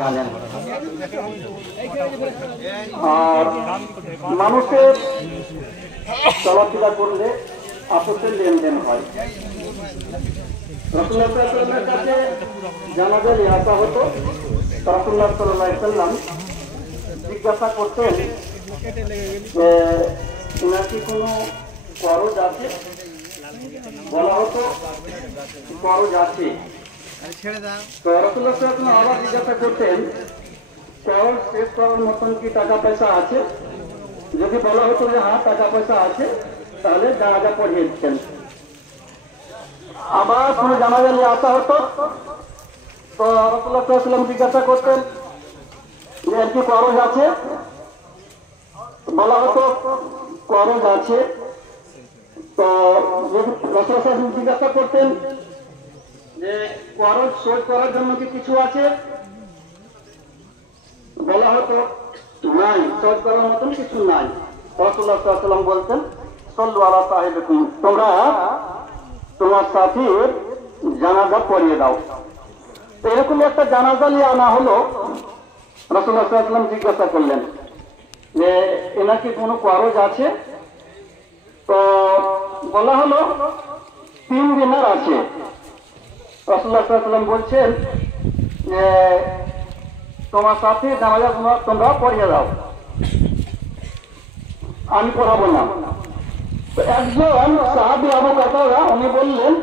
জানেন। আর মানুষের চলাফেরা করলে আপসের লেনদেন হয়। রাসূলুল্লাহ সাল্লাল্লাহু আলাইহি ওয়াসাল্লামের কাছে জানাজা নিয়ে আসা হতো। রাসূলুল্লাহ সাল্লাল্লাহু আলাইহি ওয়াসাল্লাম জিজ্ঞাসা করতেন যে উনার কি কোনো করজ আছে? বলা হতো করজ আছে। তো রাসূলুল্লাহ সাল্লাল্লাহু আলাইহি ওয়াসাল্লাম আবার জিজ্ঞাসা করতেন করজ শেষ করার মতন কি টাকা পয়সা আছে? যদি বলা হতো যে হ্যাঁ টাকা পয়সা আছে, তাহলে জানাজা পড়িয়ে দিতেন। আবার কোনো জানাজা নিয়ে আসা হতো, তো রাসূলুল্লাহ সাল্লাল্লাহু আলাইহি ওয়াসাল্লাম জিজ্ঞাসা করতেন যে এর কি করজ আছে? বলা হতো করজ আছে। তো রাসূলুল্লাহ সাল্লাল্লাহু আলাইহি ওয়াসাল্লাম জিজ্ঞাসা করতেন যে করজ শোধ করার জন্য কি কিছু আছে? বলা হতো নাই, শোধ করার মতন কিছু নাই। রাসূলুল্লাহ সাল্লাল্লাহু আলাইহি ওয়াসাল্লাম বলতেন সাল্লু আলা সাহিবিকুম, তোমরা তোমার সাথীর জানাজা পড়িয়ে দাও। তো এরকম একটা জানাজা নিয়ে আনা হলো। রাসূলুল্লাহ সাল্লাল্লাহু আলাইহি ওয়াসাল্লাম জিজ্ঞাসা করলেন যে এনার কি কোনো করজ আছে? তো বলা হলো 3 দিনার আছে। রাসূলুল্লাহ সাল্লাল্লাহু আলাইহি ওয়াসাল্লাম বলছেন যে তোমার সাথে জানাজা তোমরা পড়িয়ে দাও, আমি পড়াবো না। তো একজন সাহাবী আবু কাতাদা উনি বললেন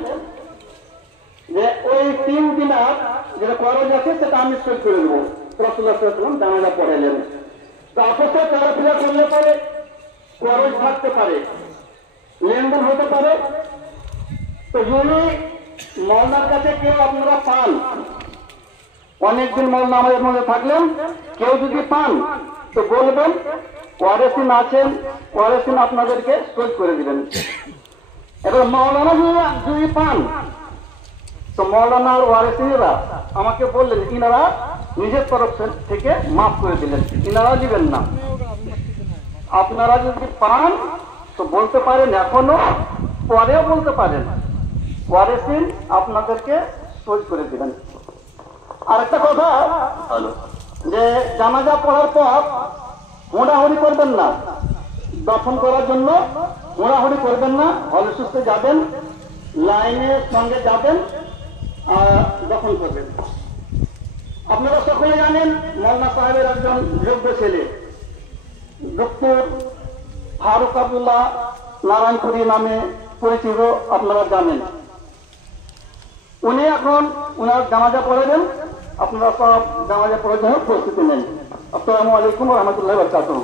যে ওই 3 দিনার যেটা করজ আছে সেটা আমি শোধ করে দেবো। রাসূলুল্লাহ সাল্লাল্লাহু আলাইহি ওয়াসাল্লাম জানাজা পড়ালেন। তো আপসে চলাফেরা করলে পরে করজ থাকতে পারে, লেনদেন হতে পারে। তো যদি মওলানার কাছে কেউ আপনারা পান, অনেকদিন মওলানা আমাদের মধ্যে থাকলেন, কেউ যদি পান তো বলবেন ওয়ারেসিন আছেন, ওয়ারেসিন আপনাদেরকে শোধ করে দিবেন। এবার মওলানা যদি পান তো মওলানার ওয়ারেসিনরা আমাকে বললেন ইনারা নিজের তরফ থেকে মাফ করে দিলেন, ইনারা দিবেন না। আপনারা যদি পান তো বলতে পারেন, এখনো পরেও বলতে পারেন, ওয়ারেসিন আপনাদেরকে শোধ করে দিবেন। আর একটা কথা যে জানাজা পড়ার পর হুড়াহুড়ি করবেন না, দফন করার জন্য হুড়াহুড়ি করবেন না, হলে সুস্থে যাবেন, লাইনের সঙ্গে যাবেন আর দফন করবেন। আপনারা সকলে জানেন মওলানা সাহেবের একজন যোগ্য ছেলে ডক্টর ফারুক আব্দুল্লাহ নারায়ণপুরী নামে পরিচিত, আপনারা জানেন। উনি এখন উনার জানাজা পড়াবেন, আপনারা সব জানাজা পড়ার জন্য প্রস্তুতি নেন। আসসালামু আলাইকুম ওয়া রাহমাতুল্লাহি ওয়া বারাকাতুহু।